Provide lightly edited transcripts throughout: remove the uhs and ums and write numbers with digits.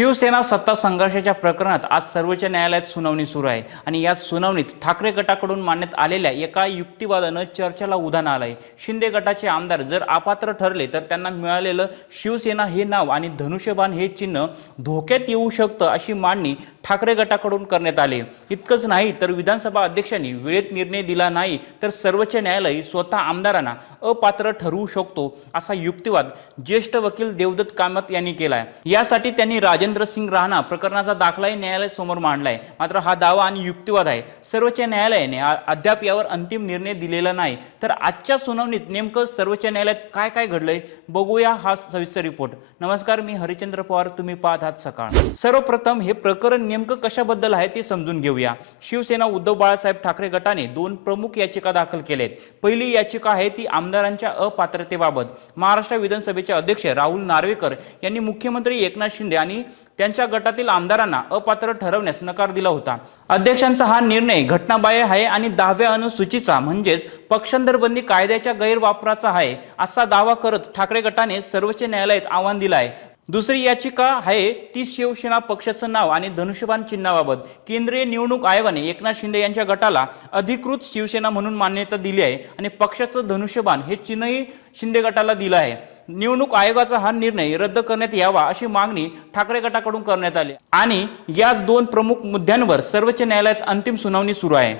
शिवसेना सत्ता संघर्षाच्या प्रकरणात आज सर्वोच्च न्यायालयात सुनावणी सुरू आहे आणि या सुनावणीत ठाकरे गटाकडून मांडण्यात आलेल्या एका युक्तिवादानं चर्चेला उधाण आलंय। शिंदे गटाचे आमदार जर अपात्र ठरले तर त्यांना मिळालेलं शिवसेना हे नाव आणि धनुष्यबाण हे चिन्ह धोक्यात येऊ शकतं अशी मांडणी ठाकरे गटाकडून करण्यात आली। इतकंच नाही तर विधानसभा अध्यक्षांनी वेळेत निर्णय दिला नाही तर सर्वोच्च न्यायालय स्वतः आमदारांना अपात्र ठरवू शकतो असा युक्तिवाद ज्येष्ठ वकील देवदत्त कामत यांनी केलाय। यासाठी त्यांनी राजेंद्र सिंग राणा प्रकरणाचा दाखलाही न्यायालयासमोर मांडलाय। मात्र हा दावा आणि युक्तिवाद आहे। सर्वोच्च न्यायालयाने अद्याप यावर अंतिम निर्णय दिलेला नाही। तर आजच्या सुनावणीत नेमकं सर्वोच्च न्यायालयात काय काय घडलंय बघूया हा सविस्तर रिपोर्ट। नमस्कार, मी हरिचंद्र पवार, तुम्ही पाहत आहात सकाळ। सर्वप्रथम हे प्रकरण नेमकं कशाबद्दल आहे ते समजून घेऊया। शिवसेना उद्धव बाळासाहेब ठाकरे गटाने दोन प्रमुख याचिका दाखल केल्यात। पहिली याचिका आहे ती आमदारांच्या अपात्रतेबाबत। महाराष्ट्र विधानसभेचे अध्यक्ष राहुल नार्वेकर यांनी मुख्यमंत्री एकनाथ शिंदे आणि त्यांच्या गटातील आमदारांना अपात्र ठरवण्यास नकार दिला होता। अध्यक्षांचा हा निर्णय घटनाबाह्य आहे आणि 10व्या अनुसूचीचा म्हणजेच पक्षांतरबंदी कायद्याच्या गैरवापराचा आहे असा दावा करत ठाकरे गटाने सर्वोच्च न्यायालयात आव्हान दिलं आहे। दुसरी याचिका आहे ती शिवसेना पक्षाचं नाव आणि धनुष्यबाण चिन्हाबाबत। केंद्रीय निवडणूक आयोगाने एकनाथ शिंदे यांच्या गटाला अधिकृत शिवसेना म्हणून मान्यता दिली आहे आणि पक्षाचं धनुष्यबाण हे चिन्हही शिंदे गटाला दिलं आहे। निवडणूक आयोगाचा हा निर्णय रद्द करण्यात यावा अशी मागणी ठाकरे गटाकडून करण्यात आली आणि याच दोन प्रमुख मुद्द्यांवर सर्वोच्च न्यायालयात अंतिम सुनावणी सुरू आहे।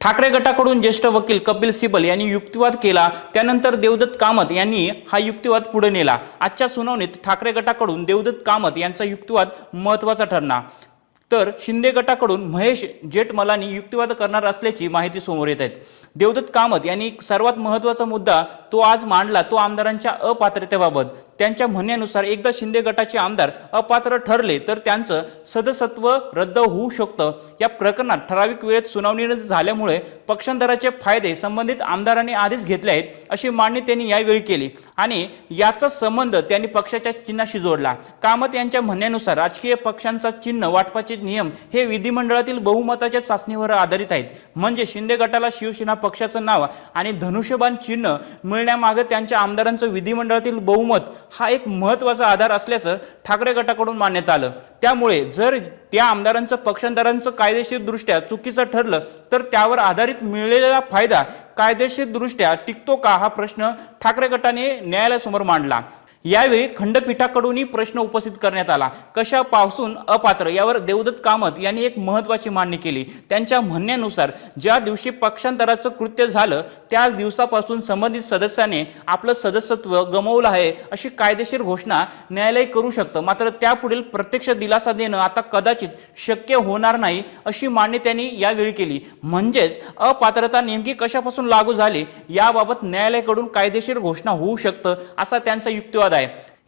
ठाकरे गटाकडून ज्येष्ठ वकील कपिल सिब्बल यांनी युक्तिवाद केला, त्यानंतर देवदत्त कामत यांनी हा युक्तिवाद पुढे नेला। आजच्या सुनावणीत ठाकरे गटाकडून देवदत्त कामत यांचा युक्तिवाद महत्त्वाचा ठरला तर शिंदे गटाकडून महेश जेठमलानी युक्तिवाद करणार असल्याची माहिती समोर येत आहे। देवदत्त कामत यांनी सर्वात महत्त्वाचा मुद्दा तो आज मांडला तो आमदारांच्या अपात्रतेबाबत। त्यांच्या म्हणण्यानुसार एकदा शिंदे गटाचे आमदार अपात्र ठरले तर त्यांचं सदस्यत्व रद्द होऊ शकतं। या प्रकरणात ठराविक वेळेत सुनावणी झाल्यामुळे पक्षांतराचे फायदे संबंधित आमदारांनी आधीच घेतले आहेत अशी मांडणी त्यांनी यावेळी केली आणि याचा संबंध त्यांनी पक्षाच्या चिन्हाशी जोडला। कामत यांच्या म्हणण्यानुसार राजकीय पक्षांचा चिन्ह वाटपाचे नियम हे विधिमंडळातील बहुमताच्या चाचणीवर आधारित आहेत। म्हणजे शिंदे गटाला शिवसेना पक्षाचं नाव आणि धनुष्यबाण चिन्ह मिळण्यामागे त्यांच्या आमदारांचं विधिमंडळातील बहुमत हा एक महत्त्वाचा आधार असल्याचं ठाकरे गटाकडून मानण्यात आलं। त्यामुळे जर त्या आमदारांचं पक्षांतरांचं कायदेशीर दृष्ट्या चुकीचं ठरलं तर त्यावर आधारित मिळालेला फायदा कायदेशीर दृष्ट्या टिकतो का हा प्रश्न ठाकरे गटाने न्यायालयासमोर मांडला। यावेळी खंडपीठाकडूनही प्रश्न उपस्थित करण्यात आला। कशापासून अपात्र यावर देवदत्त कामत यांनी एक महत्त्वाची मांडणी केली। त्यांच्या म्हणण्यानुसार ज्या दिवशी पक्षांतराचं कृत्य झालं त्याच दिवसापासून संबंधित सदस्याने आपलं सदस्यत्व गमावलं आहे अशी कायदेशीर घोषणा न्यायालय करू शकतं। मात्र त्यापुढील प्रत्यक्ष दिलासा देणं आता कदाचित शक्य होणार नाही अशी मांडणी त्यांनी यावेळी केली। म्हणजेच अपात्रता नेमकी कशापासून लागू झाली याबाबत न्यायालयाकडून कायदेशीर घोषणा होऊ शकतं असा त्यांचा युक्तिवाद आहे।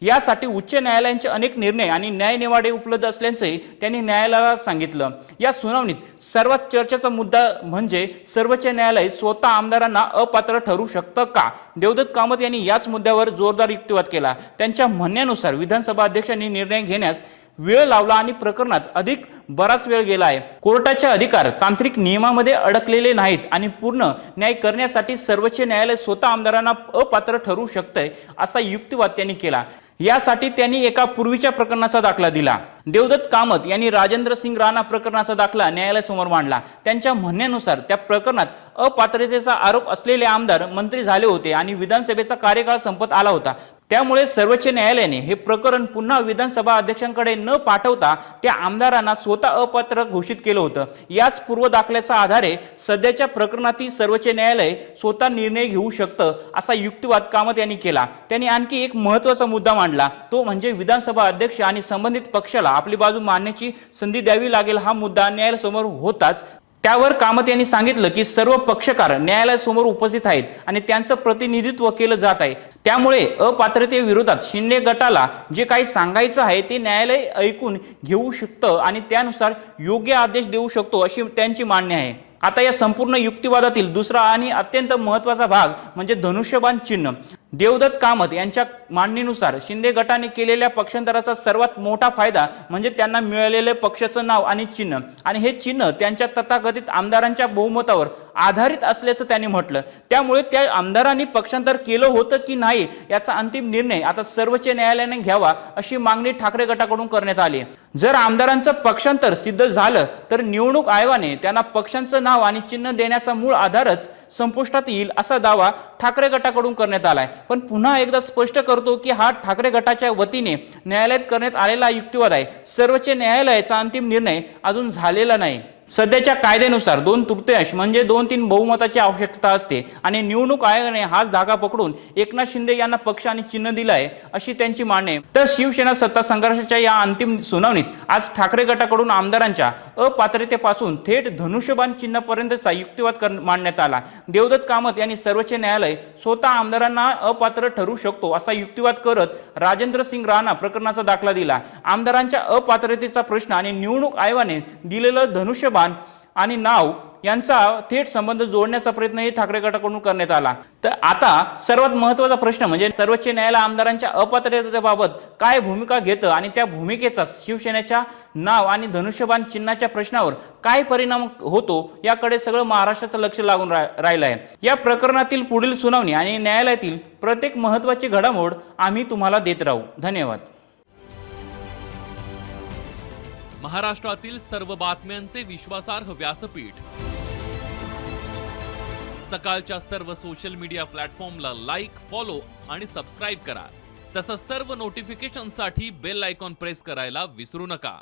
यासाठी उच्च न्यायालयांचे अनेक निर्णय आणि न्यायनिवाडे उपलब्ध असल्याचंही त्यांनी न्यायालयाला सांगितलं। या सुनावणीत सर्वात चर्चेचा मुद्दा म्हणजे सर्वोच्च न्यायालय स्वतः आमदारांना अपात्र ठरवू शकतं का। देवदत्त कामत यांनी याच मुद्द्यावर जोरदार युक्तिवाद केला। त्यांच्या म्हणण्यानुसार विधानसभा अध्यक्षांनी निर्णय घेण्यास वेळ लावला आणि प्रकरणात अधिक बराच वेळ गेला आहे। कोर्टाचे अधिकार तांत्रिक नियमामध्ये अडकलेले नाहीत आणि पूर्ण न्याय करण्यासाठी सर्वोच्च न्यायालय स्वतः आमदारांना अपात्र ठरवू शकते असा युक्तिवाद त्यांनी केला। यासाठी त्यांनी एका पूर्वीच्या प्रकरणाचा दाखला दिला। देवदत्त कामत यांनी राजेंद्र सिंग राणा प्रकरणाचा दाखला न्यायालयासमोर मांडला। त्यांच्या म्हणण्यानुसार त्या प्रकरणात अपात्रतेचा आरोप असलेले आमदार मंत्री झाले होते आणि विधानसभेचा कार्यकाळ संपत आला होता। त्यामुळे सर्वोच्च न्यायालयाने हे प्रकरण पुन्हा विधानसभा अध्यक्षांकडे न पाठवता त्या आमदारांना स्वतः अपात्र घोषित केलं होतं। याच पूर्व दाखल्याच्या आधारे सध्याच्या प्रकरणातही सर्वोच्च न्यायालय स्वतः निर्णय घेऊ शकतं असा युक्तिवाद कामत यांनी केला। त्यांनी आणखी एक महत्त्वाचा मुद्दा मांडला तो म्हणजे विधानसभा अध्यक्ष आणि संबंधित पक्षाला आपली बाजू मांडण्याची संधी द्यावी लागेल। हा मुद्दा न्यायालयासमोर होताच त्यावर कामत यांनी सांगितलं की सर्व पक्षकार न्यायालयासमोर उपस्थित आहेत आणि त्यांचं प्रतिनिधित्व केलं जात आहे। त्यामुळे अपात्रतेविरोधात शिंदे गटाला जे काही सांगायचं आहे ते न्यायालय ऐकून घेऊ शकतं आणि त्यानुसार योग्य आदेश देऊ शकतो अशी त्यांची मान्य आहे। आता या संपूर्ण युक्तिवादातील दुसरा आणि अत्यंत महत्त्वाचा भाग म्हणजे धनुष्यबाण चिन्ह। देवदत्त कामत यांच्या मांडणीनुसार शिंदे गटाने केलेल्या पक्षांतराचा सर्वात मोठा फायदा म्हणजे त्यांना मिळालेले पक्षाचं नाव आणि चिन्ह, आणि हे चिन्ह त्यांच्या तथाकथित आमदारांच्या बहुमतावर आधारित असल्याचं त्यांनी म्हटलं. त्यामुळे त्या आमदारांनी पक्षांतर केलं होतं की नाही याचा अंतिम निर्णय आता सर्वोच्च न्यायालयाने घ्यावा अशी मागणी ठाकरे गटाकडून करण्यात आली. जर आमदारांचं पक्षांतर सिद्ध झालं तर निवडणूक आयोगाने त्यांना पक्षांचं नाव आणि चिन्ह देण्याचा मूळ आधारच संपुष्टात येईल असा दावा ठाकरे गटाकडून करण्यात आलाय. पण पुन्हा एकदा स्पष्ट करतो की हा ठाकरे गटाच्या वतीने न्यायालयात करण्यात आलेला युक्तिवाद आहे. सर्वोच्च न्यायालयाचा अंतिम निर्णय अजून झालेला नाही. सध्याच्या कायद्यानुसार 2/3 म्हणजे 2/3 बहुमताची आवश्यकता असते आणि निवडणूक आयोगाने हाच धागा पकडून एकनाथ शिंदे यांना पक्ष आणि चिन्ह दिलं आहे अशी त्यांची मागणी आहे. तर शिवसेना सत्ता संघर्षाच्या या अंतिम सुनावणीत आज ठाकरे गटाकडून आमदारांच्या अपात्रतेपासून थेट धनुष्यबाण चिन्हापर्यंतचा युक्तिवाद मांडण्यात आला. देवदत्त कामत यांनी सर्वोच्च न्यायालय स्वतः आमदारांना अपात्र ठरवू शकतो असा युक्तिवाद करत राजेंद्र सिंग राणा प्रकरणाचा दाखला दिला. आमदारांच्या अपात्रतेचा प्रश्न आणि निवडणूक आयोगाने दिलेलं धनुष्यबाण आणि नाव यांचा थेट संबंध जोडण्याचा प्रयत्नही ठाकरे गटाकडून करण्यात आला. तर आता सर्वात महत्त्वाचा प्रश्न म्हणजे सर्वोच्च न्यायालय आमदारांच्या अपात्रतेबाबत काय भूमिका घेतं आणि त्या भूमिकेचा शिवसेनेच्या नाव आणि धनुष्यबाण चिन्हाच्या प्रश्नावर काय परिणाम होतो याकडे सगळं महाराष्ट्राचं लक्ष लागून राहिलं आहे. या प्रकरणातील पुढील सुनावणी आणि न्यायालयातील प्रत्येक महत्त्वाची घडामोड आम्ही तुम्हाला देत राहू. धन्यवाद. महाराष्ट्रातील सर्व बातम्यांचे विश्वासार्ह व्यासपीठ. सकाळच्या सर्व सोशल मीडिया प्लॅटफॉर्मला लाईक, फॉलो आणि सबस्क्राईब करा. तसंच सर्व नोटिफिकेशनसाठी बेल आयकॉन प्रेस करायला विसरू नका.